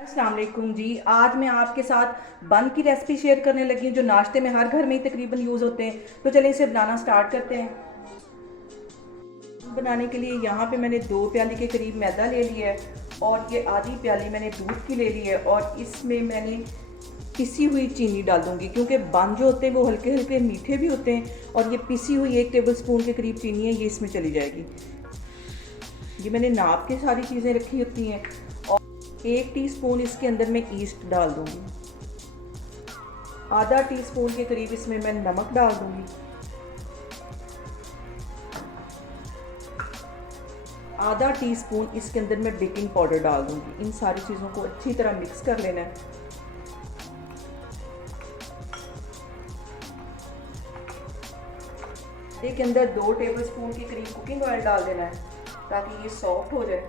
अस्सलाम वालेकुम जी। आज मैं आपके साथ बन की रेसिपी शेयर करने लगी हूँ जो नाश्ते में हर घर में ही तकरीबन यूज़ होते हैं। तो चलिए इसे बनाना स्टार्ट करते हैं। बनाने के लिए यहाँ पे मैंने 2 प्याली के करीब मैदा ले लिया है और ये आधी प्याली मैंने दूध की ले ली है और इसमें मैंने पिसी हुई चीनी डाल दूँगी क्योंकि बन जो होते हैं वो हल्के हल्के मीठे भी होते हैं और ये पिसी हुई 1 टेबल स्पून के करीब चीनी है, ये इसमें चली जाएगी। ये मैंने नाप के सारी चीज़ें रखी होती हैं। और 1 टीस्पून इसके अंदर मैं ईस्ट डाल दूँगी। आधा टीस्पून के करीब इसमें मैं नमक डाल दूँगी। आधा टीस्पून इसके अंदर मैं बेकिंग पाउडर डाल दूँगी। इन सारी चीज़ों को अच्छी तरह मिक्स कर लेना है। इसके अंदर 2 टेबलस्पून के करीब कुकिंग ऑयल डाल देना है ताकि ये सॉफ्ट हो जाए।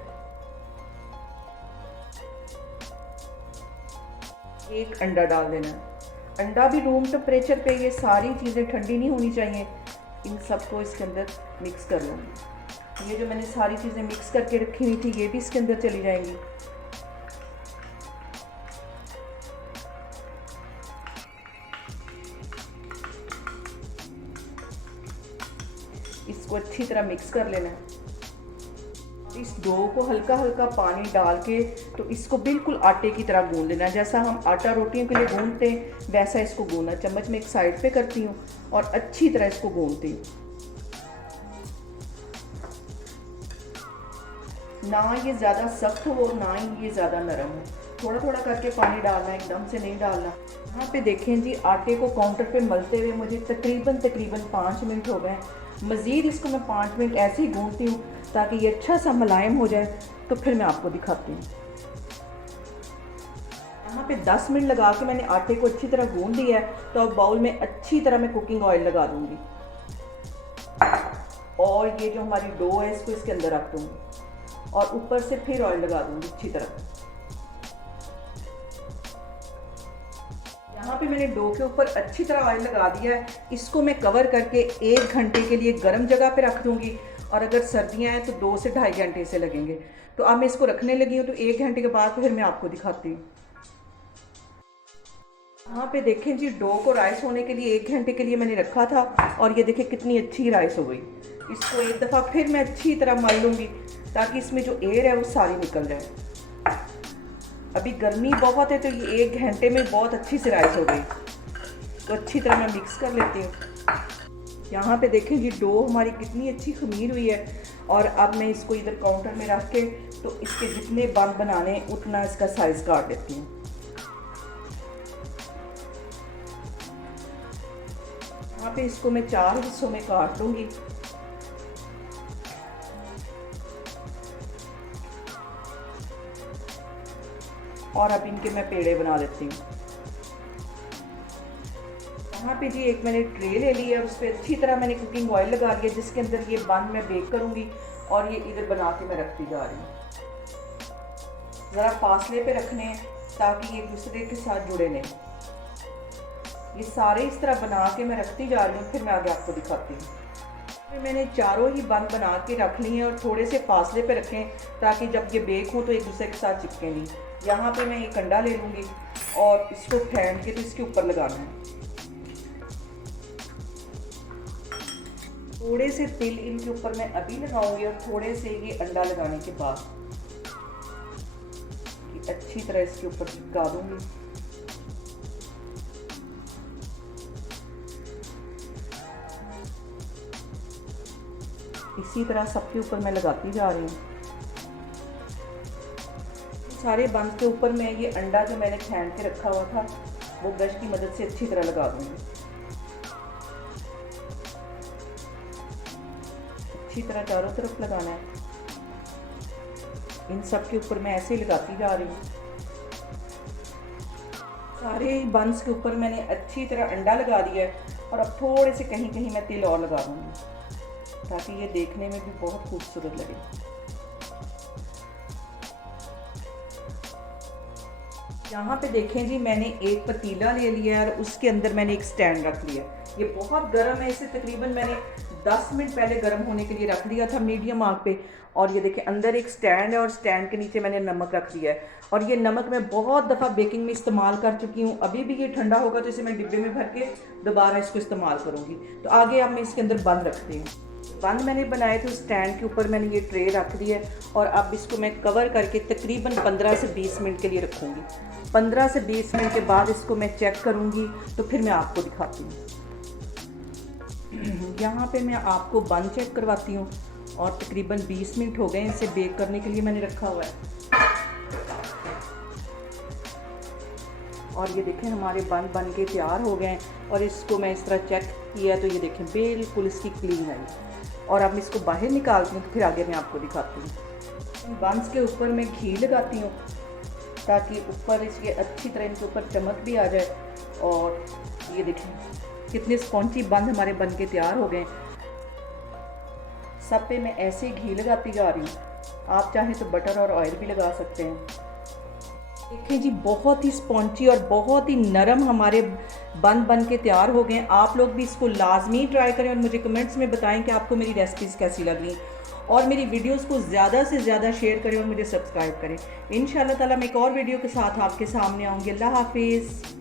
एक अंडा डाल देना है। अंडा भी रूम टेम्परेचर पे, ये सारी चीज़ें ठंडी नहीं होनी चाहिए। इन सबको इसके अंदर मिक्स कर लूँगी। ये जो मैंने सारी चीज़ें मिक्स करके रखी हुई थी ये भी इसके अंदर चली जाएंगी। इसको अच्छी तरह मिक्स कर लेना है। इस डो को हल्का हल्का पानी डाल के तो इसको बिल्कुल आटे की तरह गूंद लेना है। जैसा हम आटा रोटियों के लिए गूंदते हैं वैसा इसको गूंदना। चम्मच में एक साइड पे करती हूँ और अच्छी तरह इसको गूंदती हूँ। ना ये ज़्यादा सख्त हो ना ही ये ज़्यादा नरम हो। थोड़ा थोड़ा करके पानी डालना, एकदम से नहीं डालना। यहाँ पे देखें जी, आटे को काउंटर पे मलते हुए मुझे तकरीबन 5 मिनट हो गए। मज़ीद इसको मैं 5 मिनट ऐसे ही गूंदती हूँ ताकि ये अच्छा सा मुलायम हो जाए। तो फिर मैं आपको दिखाती हूँ। यहाँ पे 10 मिनट लगा के मैंने आटे को अच्छी तरह गूंद दिया है। तो अब बाउल में अच्छी तरह मैं कुकिंग ऑयल लगा दूँगी और ये जो हमारी डो है इसको इसके अंदर रख दूँगी और ऊपर से फिर ऑयल लगा दूँगी अच्छी तरह। यहाँ पे मैंने डो के ऊपर अच्छी तरह ऑयल लगा दिया है। इसको मैं कवर करके 1 घंटे के लिए गर्म जगह पे रख दूँगी और अगर सर्दियाँ हैं तो 2 से ढाई घंटे से लगेंगे। तो अब मैं इसको रखने लगी हूँ तो 1 घंटे के बाद फिर मैं आपको दिखाती हूँ। यहाँ पे देखें जी, डो को राइस होने के लिए 1 घंटे के लिए मैंने रखा था और ये देखें कितनी अच्छी राइस हो गई। इसको एक दफ़ा फिर मैं अच्छी तरह मल लूँगी ताकि इसमें जो एयर है वो सारी निकल जाए। अभी गर्मी बहुत है तो ये 1 घंटे में बहुत अच्छी से राइस हो गई। तो अच्छी तरह मैं मिक्स कर लेती हूँ। यहाँ पे देखें जी, डो हमारी कितनी अच्छी खमीर हुई है। और अब मैं इसको इधर काउंटर में रख के तो इसके जितने बन बनाने उतना इसका साइज़ काट लेती हूँ। यहाँ पे इसको मैं 4 हिस्सों में काट लूँगी। और अब इनके मैं पेड़े बना देती हूँ। यहाँ पे जी एक मैंने ट्रे ले ली है, उस पर अच्छी तरह मैंने कुकिंग ऑयल लगा लिया जिसके अंदर ये बन मैं बेक करूँगी और ये इधर बना के मैं रखती जा रही हूँ। ज़रा फासले पे रखने हैं ताकि ये एक दूसरे के साथ जुड़े नहीं। ये सारे इस तरह बना के मैं रखती जा रही हूँ, फिर मैं आगे आपको दिखाती हूँ। फिर मैंने चारों ही बन बना के रख ली हैं और थोड़े से फासले पे रखें ताकि जब ये बेक हो तो एक दूसरे के साथ चिपके नहीं। यहाँ पे मैं एक अंडा ले लूँगी और इसको फेंट के तो इसके ऊपर लगाना है। थोड़े से तिल इनके ऊपर मैं अभी लगाऊंगी और थोड़े से ये अंडा लगाने के बाद अच्छी तरह इसके ऊपर चिपका दूंगी। इसी तरह सबके ऊपर मैं लगाती जा रही हूँ। सारे बंद के ऊपर मैं ये अंडा जो मैंने छान के रखा हुआ था वो ब्रश की मदद से अच्छी तरह लगा दूंगी। अच्छी तरह चारों तरफ लगाना है। इन सब के ऊपर मैं ऐसे ही लगाती जा रही हूँ। सारे बंस के ऊपर मैंने अच्छी तरह अंडा लगा दिया है और अब थोड़े से कहीं कहीं मैं तिल और लगा दूंगी ताकि ये देखने में भी बहुत खूबसूरत लगे। यहाँ पे देखें जी, मैंने एक पतीला ले लिया है और उसके अंदर मैंने एक स्टैंड रख लिया। ये बहुत गर्म है, इसे तकरीबन मैंने 10 मिनट पहले गर्म होने के लिए रख दिया था मीडियम आग पे। और ये देखें अंदर एक स्टैंड है और स्टैंड के नीचे मैंने नमक रख दिया है। और ये नमक मैं बहुत दफ़ा बेकिंग में इस्तेमाल कर चुकी हूँ। अभी भी ये ठंडा होगा तो इसे मैं डिब्बे में भर के दोबारा इसको इस्तेमाल करूँगी। तो आगे अब मैं इसके अंदर बंद रखती हूँ। बंद मैंने बनाए थे स्टैंड के ऊपर, मैंने ये ट्रे रख दी है और अब इसको मैं कवर करके तकरीबन 15 से 20 मिनट के लिए रखूँगी। 15 से 20 मिनट के बाद इसको मैं चेक करूँगी तो फिर मैं आपको दिखाती हूँ। यहाँ पे मैं आपको बंद चेक करवाती हूँ और तकरीबन 20 मिनट हो गए इसे बेक करने के लिए मैंने रखा हुआ है। और ये देखें हमारे बन के तैयार हो गए हैं और इसको मैं इस तरह चेक किया तो ये देखें बिल्कुल इसकी क्लीन है। और अब इसको बाहर निकालती हूँ तो फिर आगे मैं आपको दिखाती हूँ। बंस के ऊपर मैं घी लगाती हूँ ताकि ऊपर इसके अच्छी तरह इनके ऊपर चमक भी आ जाए। और ये देखें कितने स्पॉन्जी बंद हमारे बन के तैयार हो गए। सब पे मैं ऐसे ही घी लगाती जा रही हूँ। आप चाहें तो बटर और ऑयल भी लगा सकते हैं। देखिए जी बहुत ही स्पॉन्जी और बहुत ही नरम हमारे बन के तैयार हो गए। आप लोग भी इसको लाजमी ट्राई करें और मुझे कमेंट्स में बताएं कि आपको मेरी रेसिपीज़ कैसी लगी। और मेरी वीडियोस को ज़्यादा से ज़्यादा शेयर करें और मुझे सब्सक्राइब करें। इंशाल्लाह ताला मैं एक और वीडियो के साथ आपके सामने आऊँगी। अल्लाह हाफिज़।